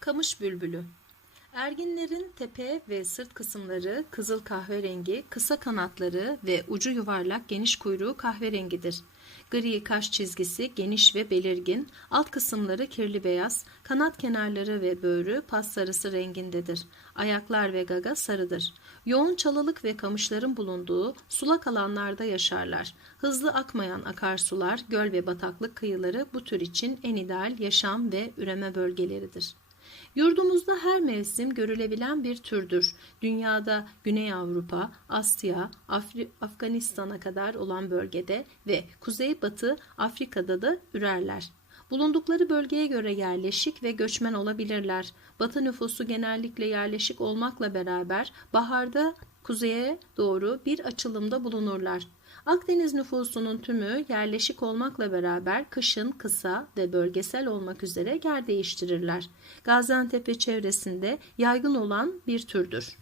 Kamış bülbülü Erginlerin tepe ve sırt kısımları kızıl kahverengi, kısa kanatları ve ucu yuvarlak geniş kuyruğu kahverengidir. Gri kaş çizgisi geniş ve belirgin, alt kısımları kirli beyaz, kanat kenarları ve böğrü pas sarısı rengindedir. Ayaklar ve gaga sarıdır. Yoğun çalılık ve kamışların bulunduğu sulak alanlarda yaşarlar. Hızlı akmayan akarsular, göl ve bataklık kıyıları bu tür için en ideal yaşam ve üreme bölgeleridir. Yurdumuzda her mevsim görülebilen bir türdür. Dünyada Güney Avrupa, Asya, Afri- Afganistan'a kadar olan bölgede ve Kuzeybatı Afrika'da da ürerler. Bulundukları bölgeye göre yerleşik ve göçmen olabilirler. Batı nüfusu genellikle yerleşik olmakla beraber baharda kuzeye doğru bir açılımda bulunurlar. Akdeniz nüfusunun tümü yerleşik olmakla beraber kışın kısa ve bölgesel olmak üzere yer değiştirirler. Gaziantep ve çevresinde yaygın olan bir türdür.